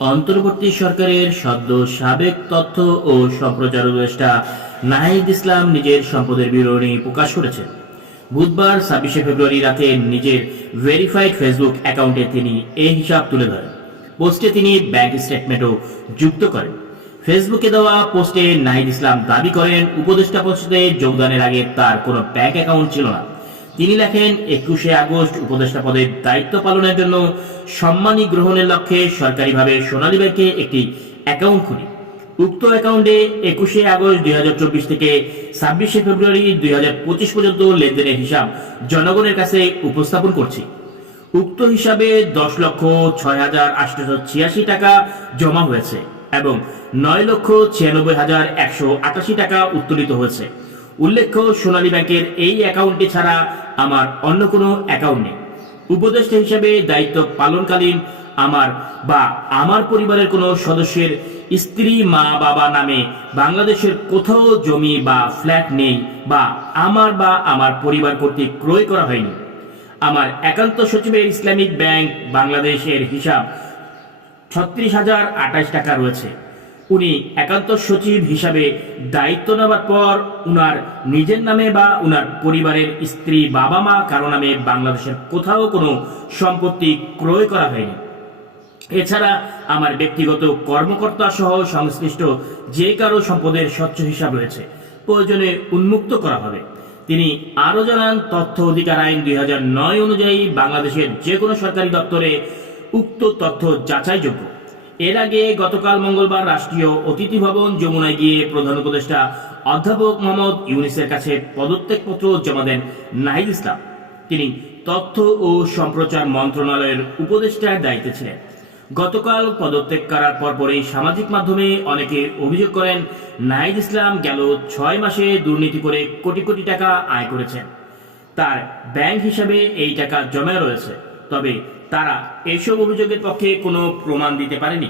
অন্তর্বর্তী সরকারের সদ্য সাবেক তথ্য ও সম্প্রচার উপদেষ্টা নাহিদ ইসলাম নিজের সম্পদের বিবরণী প্রকাশ করেছেন। বুধবার ছাব্বিশে ফেব্রুয়ারি রাতে নিজের ভেরিফাইড ফেসবুক অ্যাকাউন্টে তিনি এই হিসাব তুলে ধরেন। পোস্টে তিনি ব্যাংক স্টেটমেন্টও যুক্ত করেন। ফেসবুকে দেওয়া পোস্টে নাহিদ ইসলাম দাবি করেন, উপদেষ্টা পরিষদে যোগদানের আগে তার কোনো ব্যাংক অ্যাকাউন্ট ছিল না। তিনি লেখেন, একুশে আগস্ট উপদেষ্টা পদের দায়িত্ব পালনের জন্য সম্মানী গ্রহণের লক্ষ্যে সরকারিভাবে সোনালী ব্যাংকে একটি অ্যাকাউন্ট খুলি। উক্ত অ্যাকাউন্টে একুশে আগস্ট দুই থেকে ছাব্বিশে ফেব্রুয়ারি দুই পর্যন্ত লেনদেনের হিসাব জনগণের কাছে উপস্থাপন করছি। উক্ত হিসাবে দশ লক্ষ ছয় হাজার আটশো ছিয়াশি টাকা জমা হয়েছে এবং নয় লক্ষ ছিয়ানব্বই হাজার একশো আটাশি টাকা উত্তোলিত হয়েছে। উল্লেখ্য, সোনালী ব্যাংকের এই অ্যাকাউন্টটি ছাড়া আমার অন্য কোনো অ্যাকাউন্ট নেই। উপদেষ্টা হিসেবে দায়িত্ব পালনকালীন আমার বা আমার পরিবারের কোনো সদস্যের স্ত্রী, মা, বাবা নামে বাংলাদেশের কোথাও জমি বা ফ্ল্যাট নেই বা আমার বা আমার পরিবার কর্তৃক ক্রয় করা হয়নি। আমার একান্ত সচিবের ইসলামিক ব্যাংক বাংলাদেশের হিসাব ছত্রিশ হাজার আঠাশ টাকা রয়েছে। উনি একান্ত সচিব হিসাবে দায়িত্ব নেওয়ার পর উনার নিজের নামে বা উনার পরিবারের স্ত্রী বাবা মা কারও নামে বাংলাদেশের কোথাও কোনো সম্পত্তি ক্রয় করা হয়নি। এছাড়া আমার ব্যক্তিগত কর্মকর্তা সহ সংশ্লিষ্ট যে কারও সম্পদের স্বচ্ছ হিসাব রয়েছে, প্রয়োজনে উন্মুক্ত করা হবে। তিনি আরও জানান, তথ্য অধিকার আইন দুই হাজার নয় অনুযায়ী বাংলাদেশের যে কোনো সরকারি দপ্তরে উক্ত তথ্য যাচাইযোগ্য। এর আগে গতকাল মঙ্গলবার রাষ্ট্রীয় অতিথি ভবন যমুনায় গিয়ে প্রধান উপদেষ্টা অধ্যাপক মোহাম্মদ ইউনিসের কাছে পদত্যাগপত্র জমা দেন নাহিদ ইসলাম। তিনি তথ্য ও সম্প্রচার মন্ত্রণালয়ের উপদেষ্টার দায়িত্বে ছিলেন। গতকাল পদত্যাগ করার পরপরই সামাজিক মাধ্যমে অনেকে অভিযোগ করেন, নাহিদ ইসলাম গেল ছয় মাসে দুর্নীতি করে কোটি কোটি টাকা আয় করেছেন। তার ব্যাংক হিসাবে এই টাকা জমা রয়েছে। তবে তারা এসব অভিযোগের পক্ষে কোনো প্রমাণ দিতে পারেনি।